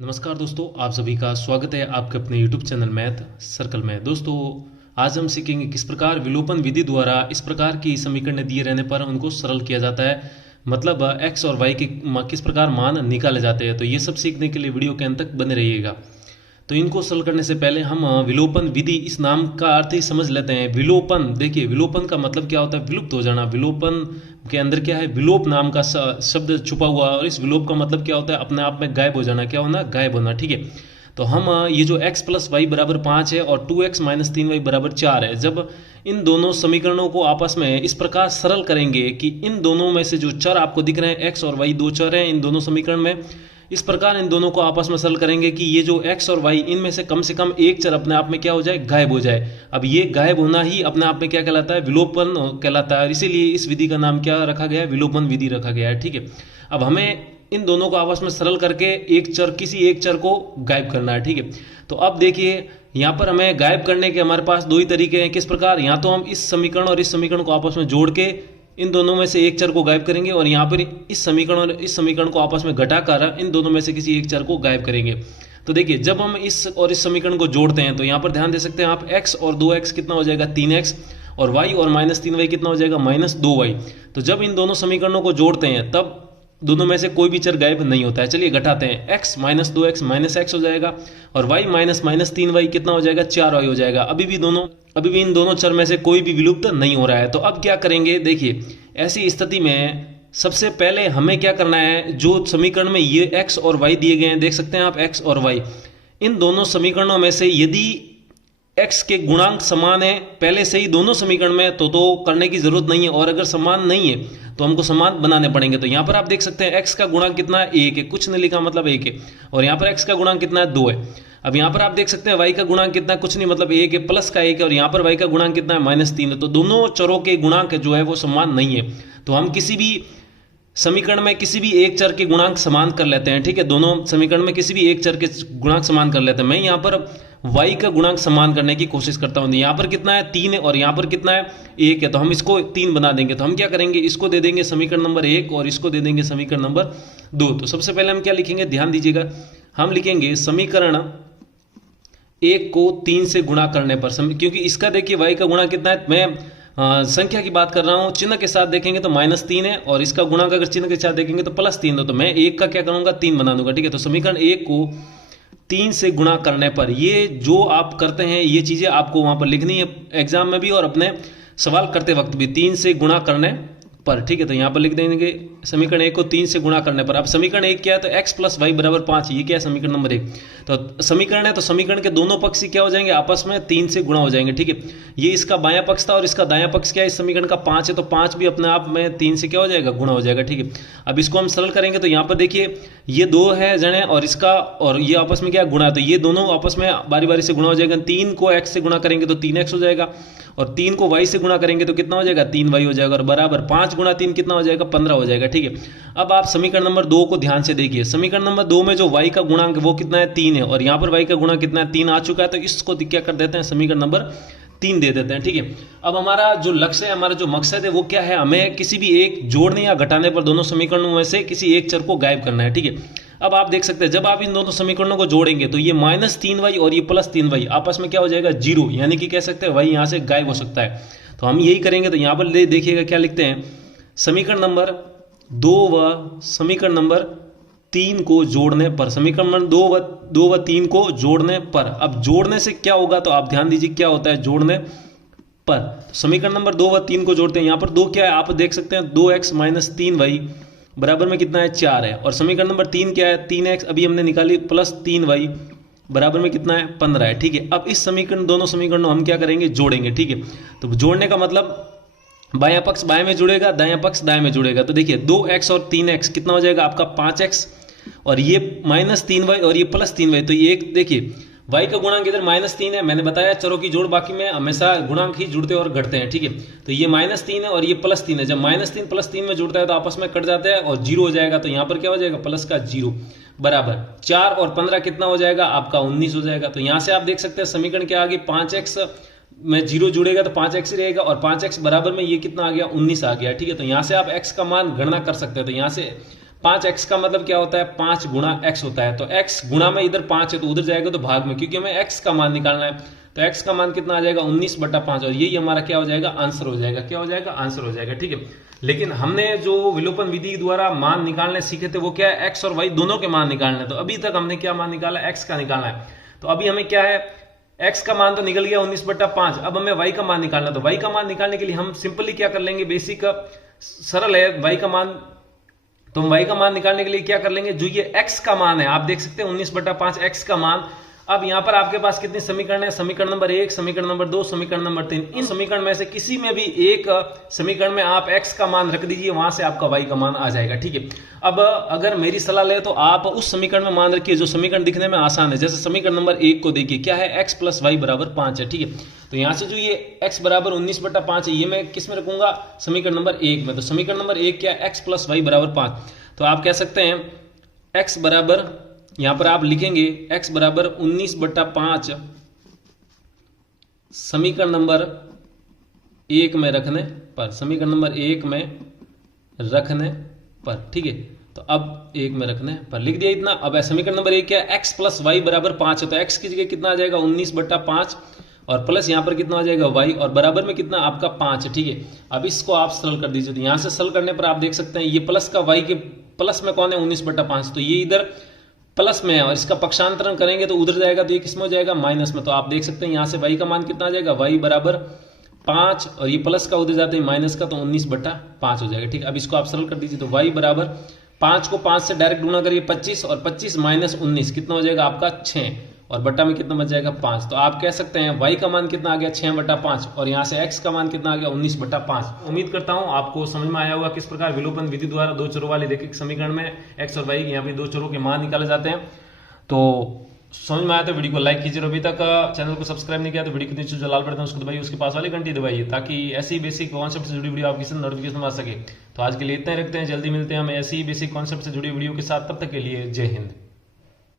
नमस्कार दोस्तों, आप सभी का स्वागत है आपके अपने YouTube चैनल मैथ सर्कल में। दोस्तों, आज हम सीखेंगे किस प्रकार विलोपन विधि द्वारा इस प्रकार की समीकरण दिए रहने पर उनको सरल किया जाता है, मतलब x और y के किस प्रकार मान निकाले जाते हैं। तो ये सब सीखने के लिए वीडियो के अंत तक बने रहिएगा। तो इनको सरल करने से पहले हम विलोपन विधि इस नाम का अर्थ ही समझ लेते हैं। विलोपन, देखिए विलोपन का मतलब क्या होता है? विलुप्त हो जाना। विलोपन के अंदर क्या है? विलोप नाम का शब्द छुपा हुआ है और इस विलोप का मतलब क्या होता है? अपने आप में गायब हो जाना। क्या होना? गायब होना। ठीक है, तो हम ये जो x प्लस वाई बराबर 5 है और 2x माइनस 3y बराबर 4 है, जब इन दोनों समीकरणों को आपस में इस प्रकार सरल करेंगे कि इन दोनों में से जो चर आपको दिख रहे हैं x और y, दो चर हैं इन दोनों समीकरण में, इस प्रकार इन दोनों को आपस में सरल करेंगे कि ये जो x और y इनमें से कम एक चर अपने आप में क्या हो जाए? गायब हो जाए। अब ये गायब होना ही अपने आप में क्या कहलाता है? विलोपन कहलाता है। और इसीलिए इस विधि का नाम क्या रखा गया है? विलोपन विधि रखा गया है। ठीक है, अब हमें इन दोनों को आपस में सरल करके किसी एक चर को गायब करना है। ठीक है, तो अब देखिए यहाँ पर हमें गायब करने के हमारे पास दो ही तरीके हैं। किस प्रकार? यहाँ तो हम इस समीकरण और इस समीकरण को आपस में जोड़ के इन दोनों में से एक चर को गायब करेंगे, और यहाँ पर इस समीकरण और इस समीकरण को आपस में घटाकर इन दोनों में से किसी एक चर को गायब करेंगे। तो देखिए, जब हम इस और इस समीकरण को जोड़ते हैं तो यहाँ पर ध्यान दे सकते हैं आप, x और 2x कितना हो जाएगा? 3x, और y और माइनस 3y कितना हो जाएगा? Minus 2y। तो जब इन दोनों समीकरणों को जोड़ते हैं तब दोनों में से कोई भी चर गायब नहीं होता है। चलिए घटाते हैं, x minus 2x minus x हो जाएगा, और y माइनस 3y कितना हो जाएगा? 4y हो जाएगा। अभी भी इन दोनों चर में से कोई भी विलुप्त नहीं हो रहा है। तो अब क्या करेंगे? देखिए, ऐसी स्थिति में सबसे पहले हमें क्या करना है? जो समीकरण में ये x और y दिए गए हैं, देख सकते हैं आप x और y, इन दोनों समीकरणों में से यदि x के गुणांक समान है पहले से ही दोनों समीकरण में, तो करने की जरूरत नहीं है। और अगर समान नहीं है तो हमको समान बनाने पड़ेंगे। तो यहाँ पर आप देख सकते हैं x का गुणांक कितना है? 1 है, कुछ नहीं लिखा मतलब 1 है। और यहाँ पर x का गुणांक कितना है? 2 है। अब यहाँ पर आप देख सकते हैं y का गुणांक कितना है? कुछ नहीं मतलब 1 है, प्लस का 1 है। और यहाँ पर y का गुणांक कितना है? -3 है। तो दोनों चरों के गुणांक जो है वो समान नहीं है। तो हम किसी भी समीकरण में किसी भी एक चर के गुणांक समान कर लेते हैं। ठीक है, दोनों समीकरण में किसी भी एक चर के गुणांक समान कर लेते हैं। मैं यहाँ पर y का गुणांक समान करने की कोशिश करता हूँ। यहाँ पर कितना है? 3 है, और यहाँ पर कितना है? 1 है। तो हम इसको 3 बना देंगे। तो हम क्या करेंगे? इसको दे देंगे समीकरण नंबर 1 और इसको दे देंगे समीकरण नंबर 2। तो सबसे पहले हम क्या लिखेंगे? ध्यान दीजिएगा, हम लिखेंगे समीकरण 1 को 3 से गुणा करने पर, क्योंकि इसका देखिए y का गुणा कितना है? मैं संख्या की बात कर रहा हूं, चिन्ह के साथ देखेंगे तो -3 है, और इसका गुणांक अगर चिन्ह के साथ देखेंगे तो +3 है। तो मैं 1 का क्या करूंगा? 3 बना दूंगा। ठीक है, तो समीकरण 1 को 3 से गुणा करने पर, ये जो आप करते हैं ये चीजें आपको वहां पर लिखनी है एग्जाम में भी और अपने सवाल करते वक्त भी, 3 से गुणा करने पर। ठीक है, तो यहाँ पर लिख देंगे समीकरण 1 को 3 से गुणा करने पर। अब समीकरण 1 क्या है? तो x प्लस वाई बराबर 5, ये क्या है? समीकरण नंबर 1। तो समीकरण है, तो समीकरण के दोनों पक्ष क्या हो जाएंगे? आपस में 3 से गुणा हो जाएंगे। ठीक है, ये इसका बायां पक्ष था और इसका दायां पक्ष क्या है? इस समीकरण का 5 है, तो 5 भी अपने आप में 3 से क्या हो जाएगा? गुणा हो जाएगा। ठीक है, अब इसको हम सरल करेंगे तो यहाँ पर देखिए ये 2 है जने, और इसका और ये आपस में क्या गुणा, तो ये दोनों आपस में बारी बारी से गुणा हो जाएगा। 3 को x से गुणा करेंगे तो 3x हो जाएगा, और 3 को y से गुणा करेंगे तो कितना हो जाएगा? 3y हो जाएगा, और बराबर 5 गुणा 3 कितना हो जाएगा? 15 हो जाएगा। ठीक है, अब आप समीकरण नंबर 2 को ध्यान से देखिए। समीकरण नंबर 2 में जो y का गुणांक वो कितना है? 3 है, और यहाँ पर y का गुणांक कितना है? 3 आ चुका है। तो इसको क्या कर देते हैं? समीकरण नंबर 3 दे देते हैं। ठीक है, अब हमारा जो लक्ष्य है, हमारा जो मकसद है वो क्या है? हमें किसी भी एक जोड़ने या घटाने पर दोनों समीकरणों में से किसी एक चर को गायब करना है। ठीक है, अब आप देख सकते हैं जब आप इन दोनों समीकरणों को जोड़ेंगे तो ये -3y और ये +3y आपस में क्या हो जाएगा? 0, यानी कि कह सकते हैं y यहाँ से गायब हो सकता है। तो हम यही करेंगे। तो यहाँ पर देखिएगा क्या लिखते हैं, समीकरण नंबर 2 व समीकरण नंबर 3 को जोड़ने पर, समीकरण नंबर 2 व 3 को जोड़ने पर। अब जोड़ने से क्या होगा? तो आप ध्यान दीजिए क्या होता है जोड़ने पर। समीकरण नंबर 2 व 3 को जोड़ते हैं। यहाँ पर 2 क्या है? आप देख सकते हैं 2x माइनस 3y बराबर में कितना है? 4 है। और समीकरण नंबर 3 क्या है? 3x अभी हमने निकाली, प्लस 3y बराबर में कितना है? 15 है। ठीक है, अब इस समीकरण दोनों समीकरणों हम क्या करेंगे? जोड़ेंगे। ठीक है, तो जोड़ने का मतलब बायां पक्ष बाएं में जुड़ेगा, दायां पक्ष दाएं में जुड़ेगा। तो देखिए 2x और 3x कितना हो जाएगा? आपका 5x, और ये -3y और ये +3y। तो ये एक देखिए y का गुणांक इधर -3 है। मैंने बताया चरों की जोड़ बाकी में हमेशा गुणांक ही जुड़ते और घटते हैं। ठीक है, तो ये -3 है और ये +3 है। जब -3 +3 में जुड़ता है तो आपस में कट जाता है और 0 हो जाएगा। तो यहाँ पर क्या हो जाएगा? प्लस का 0 बराबर 4 और 15 कितना हो जाएगा? आपका 19 हो जाएगा। तो यहाँ से आप देख सकते हैं समीकरण के आगे 5x में 0 जुड़ेगा तो 5x ही रहेगा, और 5x बराबर में ये कितना आ गया? 19 आ गया। ठीक है, तो यहाँ से आप x का मान गणना कर सकते हैं। तो यहाँ से 5x का मतलब क्या होता है, 5 गुणा x होता है। तो x गुणा में इधर 5 है तो उधर जाएगा तो भाग में, क्योंकि हमें x का मान निकालना है। तो x का मान कितना आ जाएगा, 19/5, और यही हमारा क्या हो जाएगा, आंसर हो जाएगा। क्या हो जाएगा, आंसर हो जाएगा। ठीक है, लेकिन हमने जो विलोपन विधि द्वारा मान निकालने सीखे थे वो क्या है, x और y दोनों के मान निकालने। तो अभी तक हमने क्या मान निकाला, x का निकालना है। तो अभी हमें क्या है, x का मान तो निकल गया 19/5, अब हमें y का मान निकालना। तो y का मान निकालने के लिए हम सिंपली क्या कर लेंगे, बेसिक सरल है y का मान। तो हम y का मान निकालने के लिए क्या कर लेंगे, जो ये x का मान है, आप देख सकते हैं 19/5 x का मान। अब यहां पर आपके पास कितनी समीकरण है, समीकरण नंबर 1, समीकरण नंबर 2, समीकरण नंबर 3। इन समीकरण में से किसी में भी एक समीकरण में आप x का मान रख दीजिए, वहां से आपका y का मान आ जाएगा। ठीक है, अब अगर मेरी सलाह ले तो आप उस समीकरण में मान रखिए जो समीकरण दिखने में आसान है। जैसे समीकरण नंबर 1 को देखिए, क्या है, x + y = 5 है। ठीक है, तो यहां से जो ये x = 19/5 है, ये मैं किस में रखूंगा, समीकरण नंबर 1 में। तो समीकरण नंबर 1 क्या है, x + y = 5। तो आप कह सकते हैं x बराबर, यहां पर आप लिखेंगे x बराबर 19/5 समीकरण नंबर 1 में रखने पर, समीकरण नंबर 1 में रखने पर। ठीक है, तो अब 1 में रखने पर लिख दिया इतना। अब समीकरण नंबर 1 क्या है, x + y = 5 है। तो x की जगह कितना आ जाएगा, 19/5, और प्लस यहां पर कितना आ जाएगा y, और बराबर में कितना आपका 5 है। ठीक है, अब इसको आप सरल कर दीजिए। तो यहां से सरल करने पर आप देख सकते हैं ये प्लस का y के प्लस में कौन है, 19/5, तो ये इधर प्लस में है, और इसका पक्षांतरण करेंगे तो उधर जाएगा, तो ये किस में हो जाएगा, माइनस में। तो आप देख सकते हैं यहां से y का मान कितना आ जाएगा, y = 5, और ये प्लस का उधर जाते हैं माइनस का, तो 19/5 हो जाएगा। ठीक है, अब इसको आप सरल कर दीजिए। तो y = 5 को 5 से डायरेक्ट गुणा करिए 25, और 25 - 19 कितना हो जाएगा आपका 6, और बट्टा में कितना बच जाएगा 5। तो आप कह सकते हैं y का मान कितना आ गया, 6/5, और यहाँ से x का मान कितना आ गया, 19/5। उम्मीद करता हूँ आपको समझ में आया होगा किस प्रकार विलोपन विधि द्वारा दो चरों वाले रैखिक समीकरण में x और y, यहाँ पे दो चरों के मान निकाले जाते हैं। तो समझ में आया तो वीडियो को लाइक कीजिए, और अभी तक चैनल को सब्सक्राइब नहीं किया तो वीडियो के नीचे जो लाल बटन है उसको दबाइए, उसके पास वाली घंटी दबाइए, ताकि ऐसी बेसिक कॉन्सेप्ट से जुड़ी वीडियो आपकी नोटिफिकेशन आ सके। तो आज के लिए इतना ही रखते हैं, जल्दी मिलते हैं हम ऐसी बेसिक कॉन्सेप्ट से जुड़ी वीडियो के साथ। तब तक के लिए जय हिंद।